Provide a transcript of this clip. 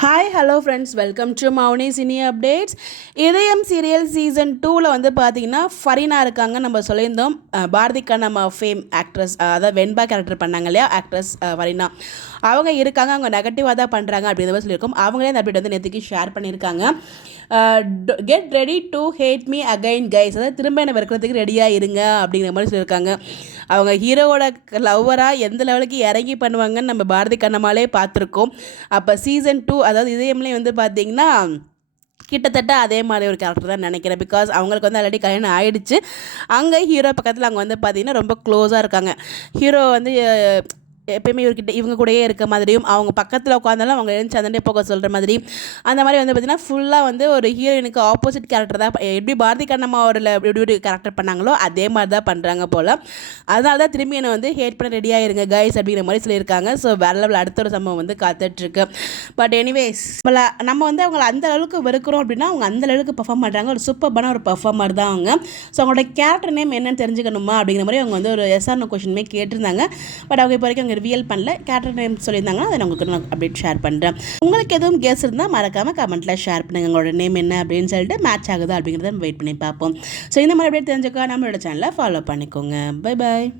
Hi hello friends, welcome to Mouni cine updates. Idhayam serial season 2ல் வந்து பார்த்தீங்கன்னா ஃபரீனா இருக்காங்க. நம்ம சொல்லியிருந்தோம் பாரதி கண்ணம்மா ஃபேம் ஆக்ட்ரஸ், அதாவது வெண்பா கேரக்டர் பண்ணாங்க இல்லையா ஆக்ட்ரஸ் ஃபரீனா, அவங்க இருக்காங்க. அவங்க நெகட்டிவாக தான் பண்ணுறாங்க அப்படிங்கிற மாதிரி சொல்லியிருக்கோம். அவங்களே அந்த அப்டேட் வந்து நேற்றுக்கு ஷேர் பண்ணியிருக்காங்க. Get ready to hate me again guys, அதாவது திரும்ப என்ன வெறுக்கிறதுக்கு ரெடியாக இருங்க அப்படிங்கிற மாதிரி சொல்லியிருக்காங்க. அவங்க ஹீரோவோட லவ்வராக எந்த லெவலுக்கு இறங்கி பண்ணுவாங்கன்னு நம்ம பாரதி கண்ணம்மாலே பார்த்துருக்கோம். அப்போ சீசன் 2 அதாவது இதயம்லேயே வந்து பார்த்திங்கன்னா கிட்டத்தட்ட அதே மாதிரி ஒரு கேரக்டர் தான் நினைக்கிறேன். பிகாஸ் அவங்களுக்கு வந்து ஆல்ரெடி கல்யாணம் ஆகிடுச்சு. அங்கே ஹீரோ பக்கத்தில் அவங்க வந்து பார்த்திங்கன்னா ரொம்ப க்ளோஸாக இருக்காங்க. ஹீரோ வந்து எப்பயுமே இவங்க கூடயே இருக்க மாதிரியும், அவங்க பக்கத்தில் உட்காந்தாலும் அவங்க எழுந்து சந்தே போக சொல்கிற மாதிரி, அந்த மாதிரி வந்து பார்த்திங்கன்னா ஃபுல்லாக வந்து ஒரு ஹீரோயினுக்கு ஆப்போசிட் கேரக்டர் தான். எப்படி பாரதி கண்ணம்மா ஒரு எப்படி கேரக்டர் பண்ணாங்களோ அதே மாதிரி தான் பண்ணுறாங்க போல். அதனால தான் திரும்பி என்னை வந்து ஹேட் பண்ண ரெடியாக இருங்க கைஸ் அப்படிங்கிற மாதிரி சொல்லியிருக்காங்க. ஸோ வேறு லெவல் அடுத்த ஒரு சம்பவம் வந்து காத்துட்ருக்கு. பட் எனிவேஸ், நம்ம வந்து அவங்களை அந்த அளவுக்கு வெறுக்கிறோம் அப்படின்னா அவங்க அந்த அளவுக்கு பெர்ஃபார்ம் பண்ணுறாங்க. ஒரு சூப்பர்பான ஒரு பெர்ஃபார்மர் தான் அவங்க. ஸோ அவங்களோட கேரக்டர் நேம் என்னன்னு தெரிஞ்சுக்கணுமா அப்படிங்கிற மாதிரி அவங்க வந்து ஒரு எஸ்ஆர்னோ கொஷினுமே கேட்டிருந்தாங்க. பட் அவங்க இப்போ வரைக்கும் ரிவீல் பண்ணல. கேரக்டர் நேம் சொல்லியிருந்தாங்கன்னா அதை உங்களுக்கு நான் அப்டேட் ஷேர் பண்ணுறேன். உங்களுக்கு எதுவும் கெஸ் இருந்தால் மறக்காமல் கமெண்ட்டில் ஷேர் பண்ணுங்கள். உங்களோட நேம் என்ன அப்படின்னு சொல்லிட்டு மேட்ச் ஆகுதா அப்படிங்கிறத வெயிட் பண்ணி பார்ப்போம். ஸோ இந்த மாதிரி அப்டேட் தெரிஞ்சுக்கா நம்மளோட சேனலை ஃபாலோ பண்ணிக்கோங்க. Bye bye.